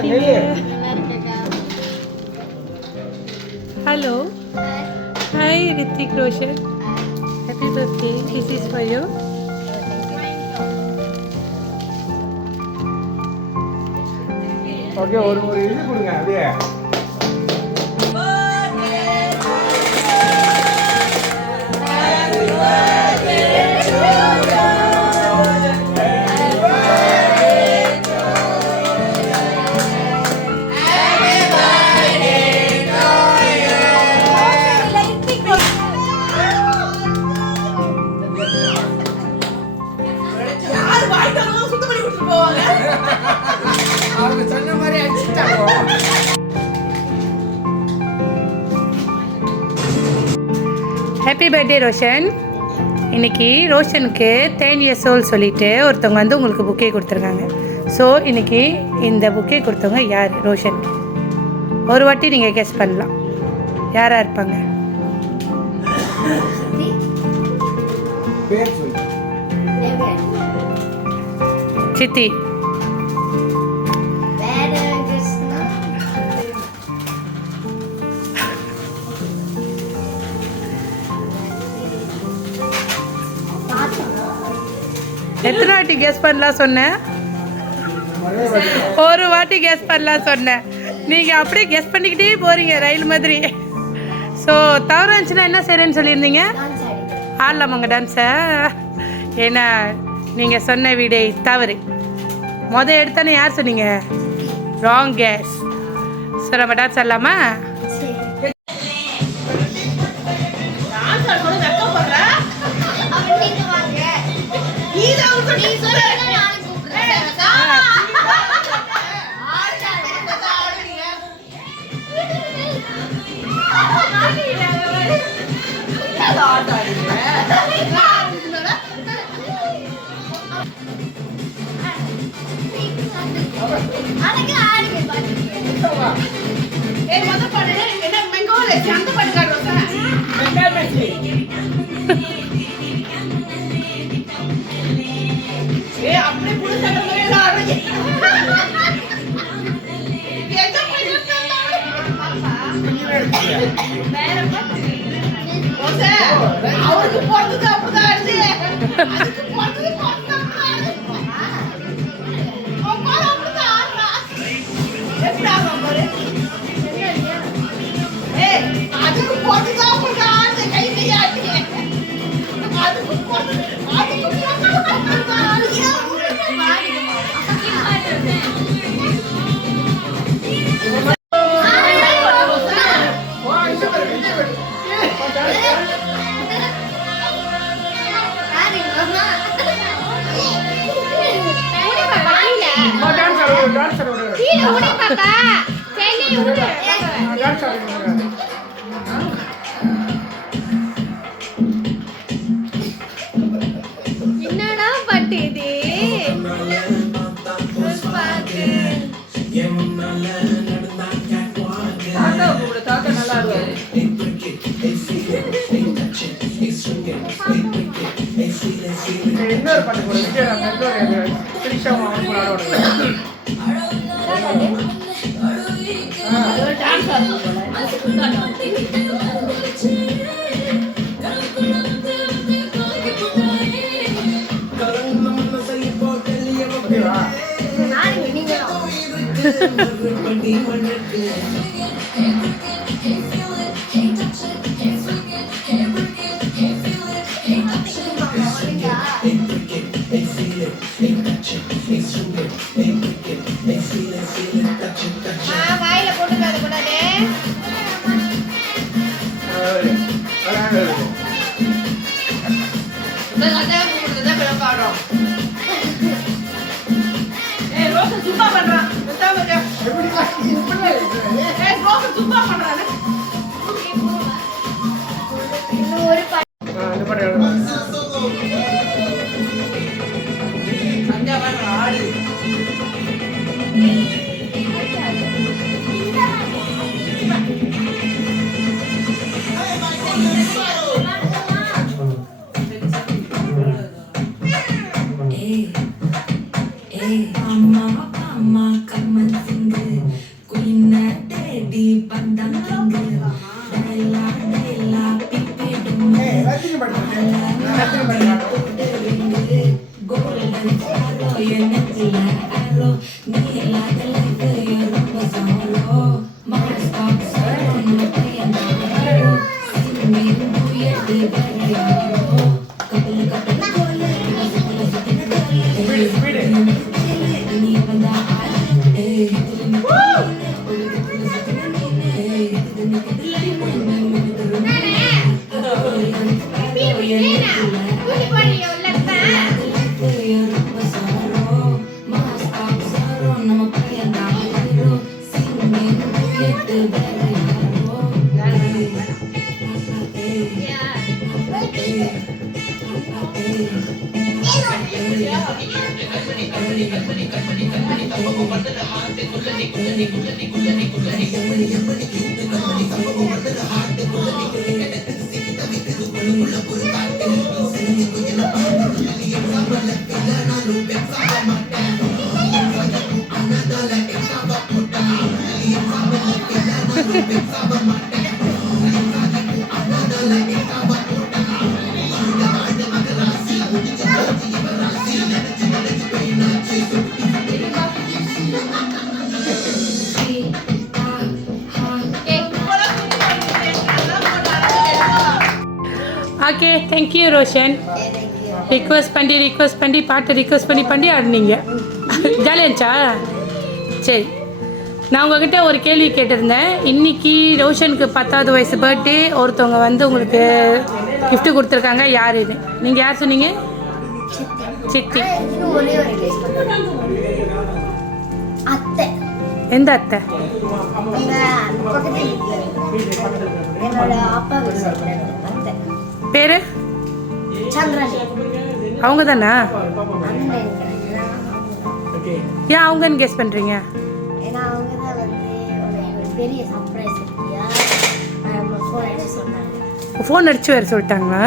இருக்கீங்க? Hello, hi Hrithik Roshan, happy birthday, this is for you. Okay, ஒரு இது கொடுங்க அப்படியே. Happy birthday Roshan. இன்னைக்கு ரோஷனுக்கு 10 years old சொல்லிட்டு ஒருத்தவங்க வந்து உங்களுக்கு புக்கே கொடுத்துருக்காங்க. ஸோ இன்னைக்கு இந்த புக்கே கொடுத்தவங்க யார்? ரோஷனுக்கு ஒரு வாட்டி நீங்கள் கெஸ் பண்ணலாம், யாராக இருப்பாங்க? சித்தி. எத்தனை வாட்டி கெஸ் பண்ணலாம் சொன்னேன்? ஒரு வாட்டி கெஸ் பண்ணலாம் சொன்னேன். நீங்கள் அப்படியே கெஸ் பண்ணிக்கிட்டே போகிறீங்க ரயில் மாதிரி. ஸோ தவறு இருந்துச்சுன்னா என்ன செய்கிறேன்னு சொல்லியிருந்தீங்க? ஆடலாமாங்க டான்ஸை? ஏன்னா நீங்கள் சொன்ன வீடே தவறு. எடுத்தானே யார் சொன்னீங்க? Wrong guess. ஸோ நம்ம டான்ஸ் ஆடலாமா? அவருக்கு போறது அப்படிதான் அதுக்கு போட்டுதான் உங்களுக்கு ஆடுது கை கையாட்டி அதுக்கு போட்டு என்னடா பட்டு இது? தாத்தா நல்லா இருக்காரு. இன்னொரு பாட்டு போடுங்க. வாயில போட்டு கூடாது. சும்மா பண்றான் சும்மா பண்றானு ஒரு ஆடு Mama, come and sing it. Okay, thank you Roshan. Request பண்ணி பாட்டை ரிக்வெஸ்ட் பண்ணி ஆடினீங்க. ஜாலியாக இருந்துச்சா? சரி, நான் உங்ககிட்ட ஒரு கேள்வி கேட்டிருந்தேன். இன்றைக்கி ரோஷனுக்கு 10வது வயசு பர்த்டே. ஒருத்தவங்க வந்து உங்களுக்கு கிஃப்ட்டு கொடுத்துருக்காங்க. யார் இது? நீங்கள் யார் சொன்னீங்க? சித்தி. அத்தை. எந்த அத்தை? என்னோட அப்பா அத்தை பேர் சந்திரன். அவங்க தானா? ஏன் அவங்கன்னு கெஸ் பண்ணுறீங்க? ஏன்னா அவங்க தான் வந்து ஒரு பெரிய சர்ப்ரைஸ் இருக்கியா, ஃபோன் அடிச்சு சொன்னாங்க. ஃபோன் அடிச்சு வேறு சொல்லிட்டாங்களா?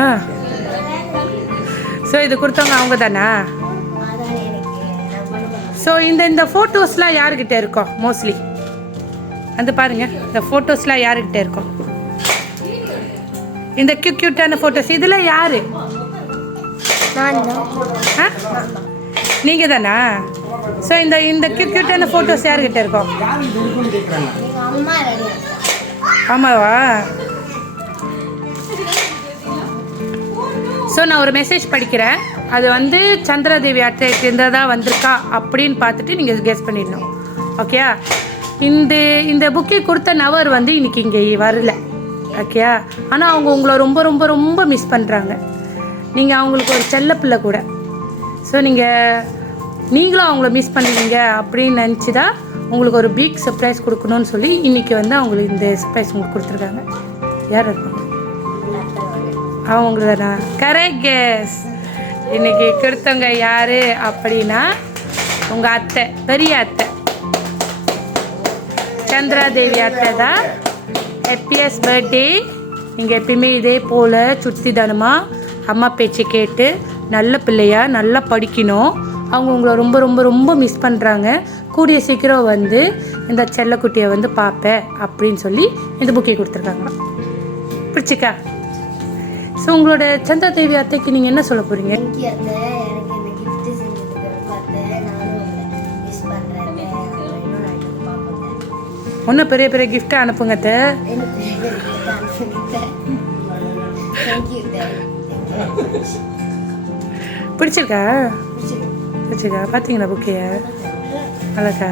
ஸோ இது கொடுத்தவங்க அவங்க தானா? அதான் எனக்கு நான் பண்ணுவேன். ஸோ இந்த ஃபோட்டோஸ்லாம் யாருக்கிட்ட இருக்கோம் மோஸ்ட்லி? வந்து பாருங்கள், இந்த ஃபோட்டோஸ்லாம் யாருக்கிட்ட இருக்கோம்? இந்த க்யூட்டான ஃபோட்டோஸ் இதில் யார்? நான் ஆ, நீங்கள் தானா? ஸோ இந்த க்யூட்டான ஃபோட்டோஸ் யாருக்கிட்ட இருக்கோம்? எங்கள் அம்மா ரெடி. ஆமாவா? ஸோ நான் ஒரு மெசேஜ் படிக்கிறேன். அது வந்து சந்திராதேவி அட்டையிட்டு இருந்ததாக வந்திருக்கா அப்படின்னு பார்த்துட்டு நீங்கள் கெஸ் பண்ணிடணும். ஓகேயா? இந்த புக்கை கொடுத்த நபர் வந்து இன்றைக்கி இங்கே வரல. ஓகேயா? ஆனால் அவங்க உங்களை ரொம்ப ரொம்ப ரொம்ப மிஸ் பண்ணுறாங்க. நீங்கள் அவங்களுக்கு ஒரு செல்லப்பிள்ளை கூட. ஸோ நீங்களும் அவங்கள மிஸ் பண்ணுவீங்க அப்படின்னு நினச்சி தான் உங்களுக்கு ஒரு பிக் சர்ப்ரைஸ் கொடுக்கணும்னு சொல்லி இன்றைக்கி வந்து அவங்களுக்கு இந்த சர்ப்ரைஸ் உங்களுக்கு கொடுத்துருக்காங்க. யார் இருப்பாங்க? அவங்களுக்கு தானா? Correct guess. இன்றைக்கி கொடுத்தவங்க யார் அப்படின்னா உங்கள் அத்தை, பெரிய அத்தை சந்திராதேவி அத்தை தான். Happiest birthday. நீங்கள் எப்பயுமே இதே போல் சுத்திதானமாக அம்மா பேச்சு கேட்டு நல்ல பிள்ளையா நல்லா படிக்கணும். அவங்க உங்களை ரொம்ப ரொம்ப ரொம்ப மிஸ் பண்ணுறாங்க. கூடிய சீக்கிரம் வந்து இந்த செல்லக்குட்டியை வந்து பார்ப்பேன் அப்படின்னு சொல்லி இந்த புக்கை கொடுத்துருக்காங்க. பிடிச்சிக்கா? ஸோ உங்களோட சந்திராதேவி அத்தைக்கு நீங்கள் என்ன சொல்ல போகிறீங்க? தேங்க்யூ அத்தை, எனக்கு இந்த கிஃப்ட் செஞ்சதுக்கு ரொம்ப அத்தை. நானும் உங்களை மிஸ் பண்ணுறேன். இன்னும் நான் இது பார்ப்பேன். ஒன்றும் பெரிய பெரிய கிஃப்ட்டை அனுப்புங்க அத்தை. எனக்கு தேங்க்யூ பிடிச்சிருக்கா? பிடிச்சிருக்கா? பார்த்தீங்களா புக்கையை? அழகா?